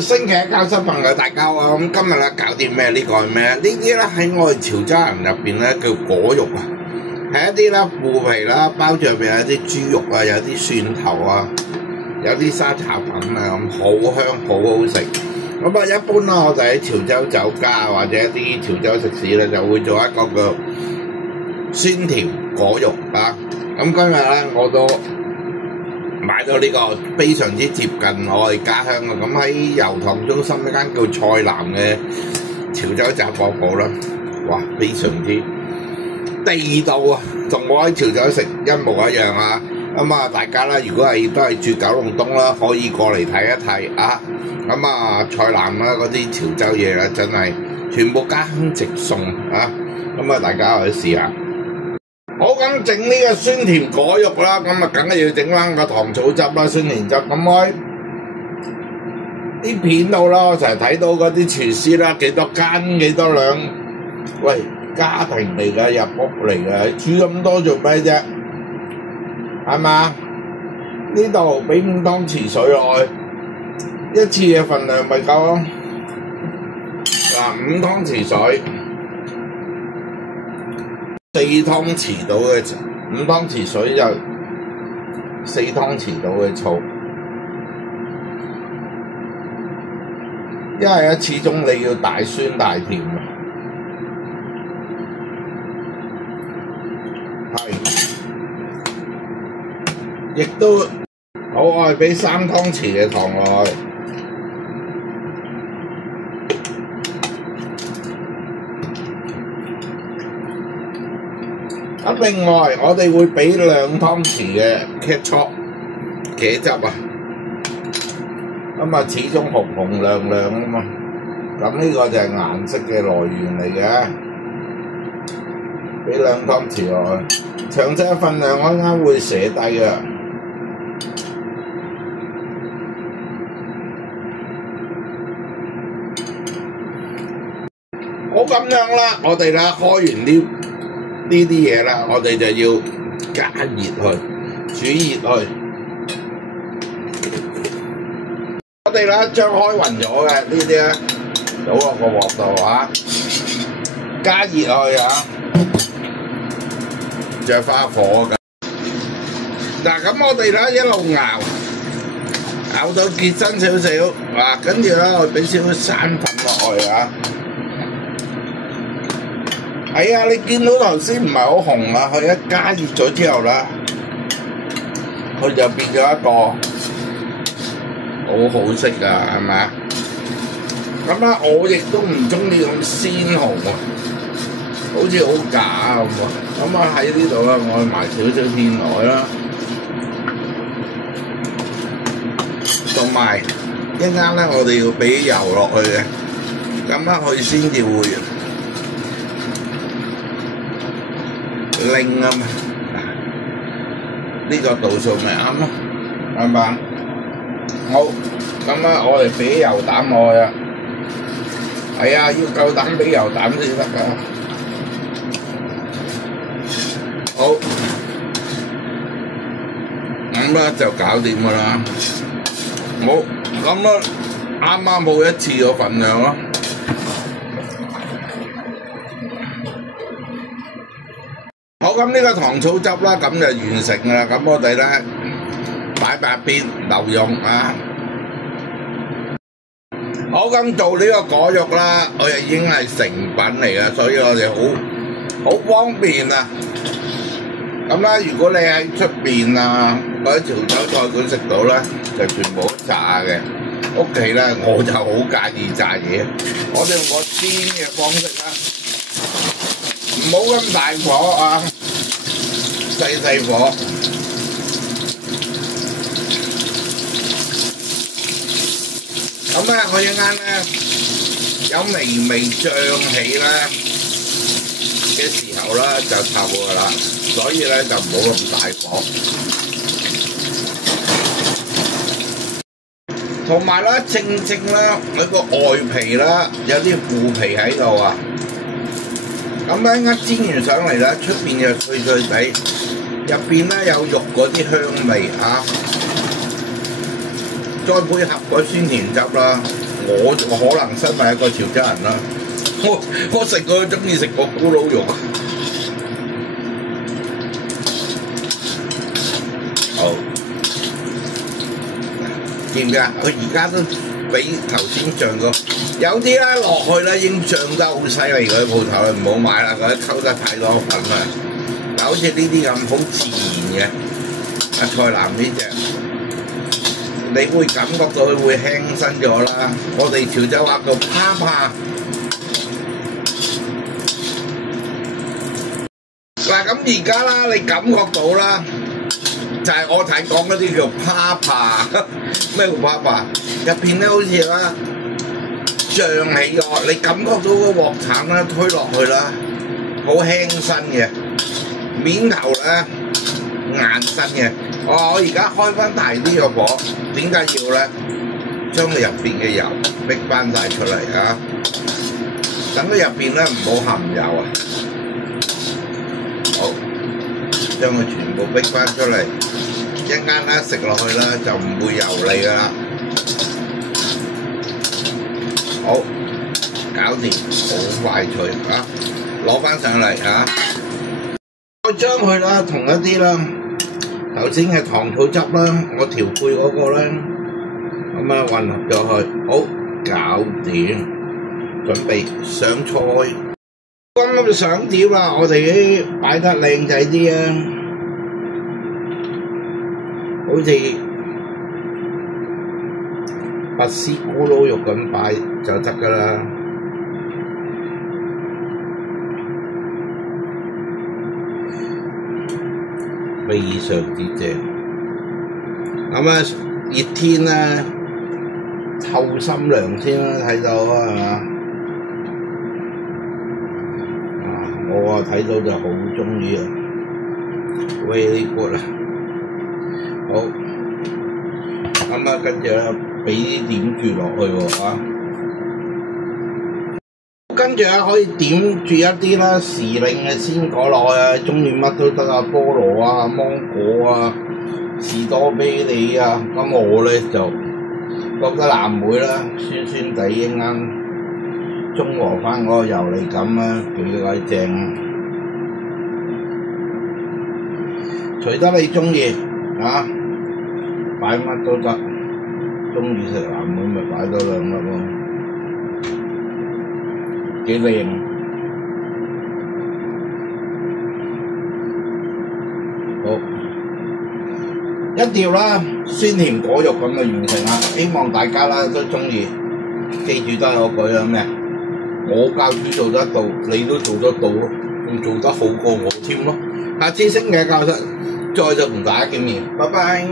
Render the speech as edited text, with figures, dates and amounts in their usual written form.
星期一教室朋友大家好啊！咁今日咧搞啲咩？呢個係咩？呢啲咧喺我哋潮州人入邊咧叫果肉啊，係一啲咧腐皮啦，包住入邊有啲豬肉啊，有啲蒜頭啊，有啲沙茶粉啊，咁好香好好食。咁啊，一般啦，我哋喺潮州酒家或者一啲潮州食肆咧，就會做一個叫酸甜果肉啊。咁今日咧我都買到呢個非常之接近我哋家鄉嘅，咁喺油塘中心一間叫菜南嘅潮州雜貨鋪啦，哇，非常之地道啊，同我喺潮州食一模一樣啊！咁啊，大家啦，如果係都係住九龍東啦，可以過嚟睇一睇啊！咁啊，菜南啦嗰啲潮州嘢啦，真係全部家鄉直送啊！咁啊，大家可以試下。好，咁整呢個酸甜果肉啦，咁啊梗係要整翻個糖醋汁啦，酸甜汁。咁我喺啲片度啦，我成日睇到嗰啲廚師啦，幾多斤幾多兩，喂，家庭嚟㗎，入屋嚟㗎，煮咁多做咩啫？係嘛？呢度俾5湯匙水落去，一次嘅份量咪夠咯。嗱，5湯匙水。4湯匙到嘅5湯匙水就4湯匙到嘅醋，因為咧始終你要大酸大甜嘅，係，亦都好，我係俾3湯匙嘅糖落去。咁另外，我哋會俾2湯匙嘅 ketchup 茄汁啊，咁啊始終紅紅亮亮啊嘛，咁呢個就係顏色嘅來源嚟嘅，俾2湯匙落去，詳細份量我啱會寫低嘅。好，咁樣啦，我哋啦開完呢啲嘢啦，我哋就要加熱去，煮熱去。我哋啦將開勻咗嘅呢啲咧，倒落個鑊度啊，加熱去啊，着翻火㗎。嗱，咁我哋咧一路熬到結身少少，啊，跟住咧我俾少少生粉落去啊。係啊，你見到頭先唔係好紅啊，佢一加熱咗之後啦，佢就變咗一個好好色㗎，係咪啊？咁啦，我亦都唔中意咁鮮紅啊，好似好假咁喎。咁啊喺呢度啦，我埋少少芡落去啦，同埋一陣咧，我哋要俾油落去嘅，咁啊佢先至會拎啊嘛，呢個度數咪啱咯，係嘛？好，咁啊，我哋俾油膽落去啊，係啊，要夠膽俾油膽先得㗎。好，咁咧就搞掂㗎啦。好，咁咧啱啱好一次個份量咯。好，咁呢個糖醋汁啦，咁就完成啦。咁我哋咧擺埋邊留用啊。好，咁做呢個果肉啦，我哋已經係成品嚟㗎，所以我哋好方便啊。咁啦，如果你喺出邊啊嗰啲潮州菜館食到咧，就全部都炸嘅。屋企咧我就好介意炸嘢，我哋用個煎嘅方式啦。唔好咁大火啊，細火。咁咧，我一間咧有微漲起咧嘅時候咧就透㗎啦，所以咧就唔好咁大火。同埋咧，正咧佢個外皮啦有啲腐皮喺度啊。咁咧一煎完上嚟咧，出邊就脆脆地，入邊咧有肉嗰啲香味啊，再配合個酸甜汁啦，我可能身為一個潮州人啦，我食過中意食個咕嚕肉。好，見唔見啊？佢而家都比頭先漲過，有啲咧落去咧已經漲得好犀利，嗰啲鋪頭唔好買啦，嗰啲溝得太多粉啦。嗱，好似呢啲咁好自然嘅阿菜南呢隻，你會感覺到佢會輕身咗啦。我哋潮州話叫趴趴。嗱，咁而家啦，你感覺到啦。就係我睇講嗰啲叫趴趴，咩叫趴趴？入邊咧好似啦脹起咗，你感覺到個鑊鏟啦推落去啦，好輕身嘅，面頭咧硬身嘅。我而家開翻大啲個火，點解要咧？將佢入邊嘅油逼翻晒出嚟啊！等佢入邊咧唔好含油啊！好，將佢全部逼翻出嚟。一間咧食落去啦，就唔會油膩噶啦。好，搞掂，好快脆啊！攞翻上嚟啊！我將佢啦同一啲啦頭先嘅糖醋汁啦，我調配嗰個咧咁啊混合咗去，好搞掂，準備上菜。啱啱上碟啦，我哋啲擺得靚仔啲啊！好似拔絲咕嚕肉咁擺就得㗎啦。非常之正。咁啊，熱天啦，透心涼先啦，睇到啊，係嘛？我啊睇到就好鍾意啊 ，very good 啊！好，咁啊，跟住咧俾啲點住落去喎啊！跟住咧可以點住一啲啦時令嘅鮮果落去啊，中意乜都得啊，菠蘿啊、芒果啊、士多啤梨啊。咁我咧就覺得藍莓啦，酸酸地啱中和翻嗰個油膩感啊，幾鬼正。隨得你中意啊！擺乜都得，中意食藍莓咪擺多兩粒咯，幾靚。好，一條啦，酸甜果肉咁就完成啦。希望大家啦都中意，記住都係我句啦咩？我教主做得到，你都做得到咯，仲做得好過我添咯。下次星嘅教室再就同大家見面，拜拜。